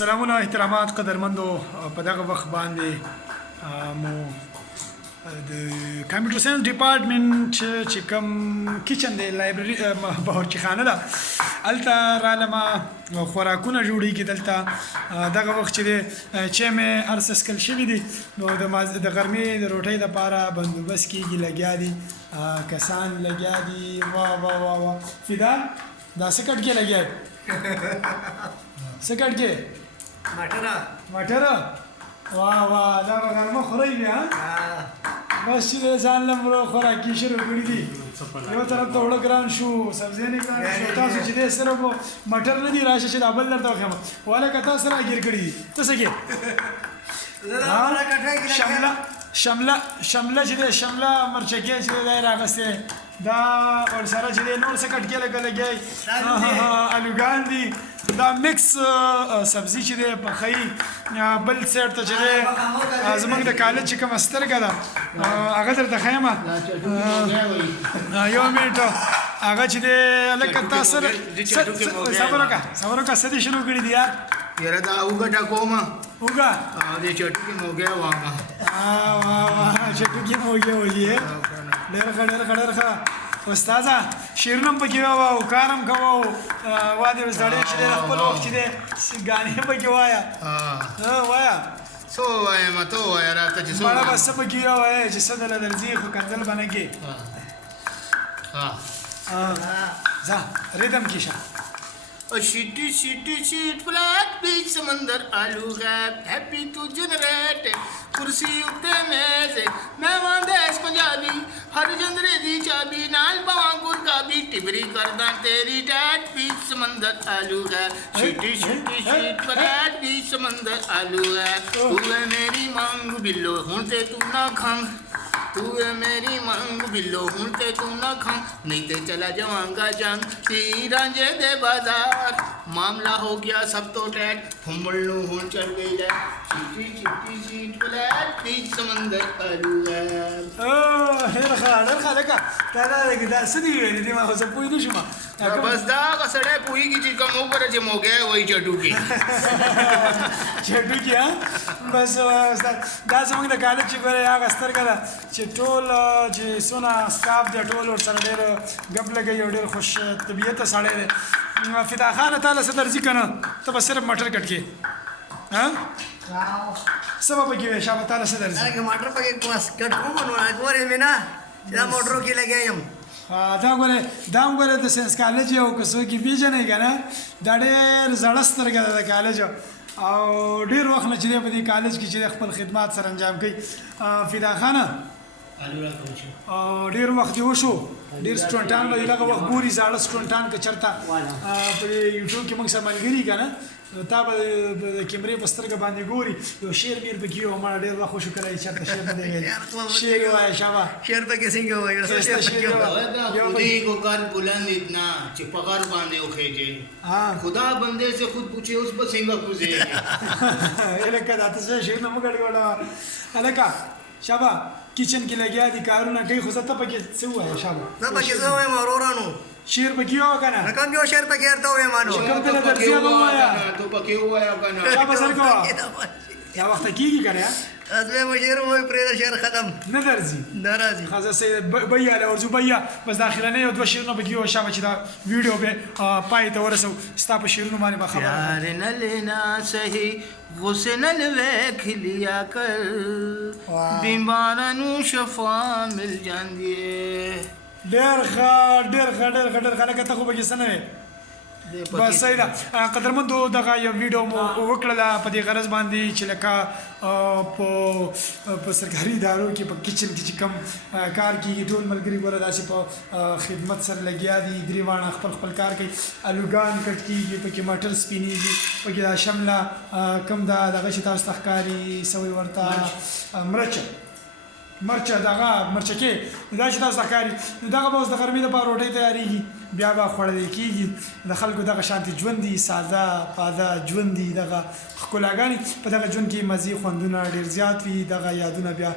سلامونه احترامات قدرمندو په دغه وخت باندې مو د کمپیوټر ساينس ډپارټمنټ چې کوم کچن دی لایبرری باورچی خانه ده هلته رالمه خوراکونه جوړیږي دلته دغه وخت چې دی چې مې هر څه څښل شوي دي نو د غرمې د روټۍ دپاره بندوبست کېږي لګیا دي کسان لګیا دي واه واه واه واه فدا دا څه کټ کې لګیا دی څه کټ کې مټره واه واه دا به غرمه خورئ بیا بس چې د ځان لمرو خوراکي شروع کړي دي یو طرف ته اوړه ګران شو سبزیانې ګران شو تاسو چې دی صرف مټر نه دي راشه چې دا بل درته وښیم والکه تاسو راګیر کړي دي ته څه کې شمله چې دی شمله مرچکې چې دی دا یې راغستې دا ورسره چې دی نور څه کټکې لګی الوګان دي دا مکس سبزي چې دی پخوي بل سایډ ته چې دی زموږ د کالج چې کومه سترګه ده هغه درته ښیم یو منټ هغه چې دی لکه تا سره صبر وکړه څه دې شروع کړي دي یار یاره دا اوږه ټکومه اوږه دې چټکي موږی واما چټکي موږی وایي ډېر ښه استاذه شعرونه هم پکې ووایه کارم کوه وا دې زړې چې دی د خپل وخت چې دی ګانې پکې وایه وایه څه ووایم ته ووایه راته چې څه مړه به څه پکې ووایه چې څه دله درځي خو کنځل به نه کړې ځه ریدم کې شه شیٹی شیٹی شیٹ فلیٹ بیچ سمندر آلو غیب ہیپی ٹو جنریٹ کرسی اتے میز مہمان دیس پنجابی ہر جندرے دی چابی نال باواں گر کا بھی ٹبری کرداں تیری ڈیٹ بیچ سمندر آلو غیب شیٹی شیٹی شیٹ فلیٹ بیچ سمندر آلو غیب تو ہے میری مانگ بلو ہن تے تو نہ کھنگ تو ہے میری مانگ بلو ہن تے تو نہ کھنگ نہیں تے چلا جاواں گا جنگ رانجے دے بازار معاملہ ہو گیا سب تو ٹیٹ ہمل نو ہن چل گئی ہے چیٹی چیٹی چیٹ پلیٹ بیچ سمندر آلو غیب ډېر ښه لکه دا څه دي ویلي دي ما خو زه پوه نه شوم بس دا هغه سړی پوهېږي چې کوم وګوره چې موږی وایي چټوکي چټوکي بس دا زموږ د کالج چې ګوره هغه سترګه ده چې ټول چې څونه سټاف دی ټول ورسره ډېر ګپ لګوي او ډېر خوش طبیعته سړی دی فدا خانه تاله څه درځي که نه ته به صرف مټر کټ کې څه به پکې وایې شابه تاله څه درځي مټر پکې کټ کوم نو ګورې مې نه دا موټرو کې لګیا یم دا ګوره دا هم ګوره د ساینس کالج یو که څوک یې پېژنئ که نه دا ډېر زړه سترګه ده د کالج او ډېر وخت نه چې دی په دې کالج کې چې دی خپل خدمات سره انجام کوي فدا خانه ډېر وخت یې وشو ډېر سټوډنټان به دغه وخت ګوري زاړه سټوډنټان که چېرته په یوټیوب کې موږ سره ملګري که نه تا به د کیمرې په سترګه باندې ګوري یو شعر میر پکې وي ما ډېر وخت وشو کله چېرته شعر نه دی ویلی شعر وایه شابه شعر پکې څنګه وایي خودی کو کر بلند اتنا چې په غر باندې وخېږي خدا بندے سے خود پوچھے اس پر څنګه کوزېږي لکه دا ته څه شعرونه مه ګډوډوه هلکه شابه کچن کې لګیا دي کارونه کوي خو زه ته پکې څه ووایه شابه زه پکې څه ووایم ورورانو شعر پکې ووایه که نه کوم یو شعر پکې ورته ووایم چې کوم پهله درځي هغه ووایه تو پکې ووایه که نه شابه سر کوه دا وخته کېږي که نه دویم شعر ووایي پرېږده شعر ختم نه درځي نه راځي ښه زه بیا له ورځو بیا بس داخلنۍ یو دوه شعرونه پکې ووایه شابه چې دا ویډیو به پای ته ورسو ستا په شعرونو باندې به خبره پیار نہ لینا صحیح غصے نل ویکھ لیا کر بیماراں نو شفا مل جاندی ہے ډېر ښه لکه ته خو پکې څه نه وې بس صحیح ده قدرمندو دغه یو ویډیو مو وکړله په دې غرض باندې چې لکه په سرکاري ادارو کې په کچن کې چې کوم کار کېږي ټول ملګري ګوره داسې په خدمت سره لګیا دي درې واړه خپل کار کوي الوګان کټ کېږي پکې مټر سپینېږي پکې دا شمله کوم دا دغه چې تاسو ته ښکاري څه وایي ورته مرچه دغه مرچکې دا چې تاسو ته ښکاري نو دغه به اوس د غرمې دپاره روټۍ تیارېږي بیا به خوړلی کېږي د خلکو دغه شانتې ژوند دي ساده پاده ژوند دي دغه ښکلاګانې په دغه ژوند کې مزې خوندونه ډېر زیات وي دغه یادونه بیا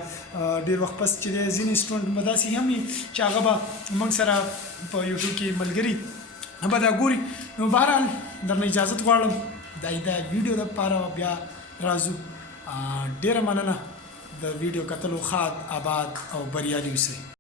ډېر وخت پس چې دی ځینې سټوډنټ به داسې هم وي چې هغه به موږ سره په یوټیوب کې ملګري به دا ګوري نو بهرحال درنه اجازت غواړم د ویډیو لپاره بیا راځو. ډیره مننه د ویډیو کتلو. ښاد آباد او بریالي اوسئ.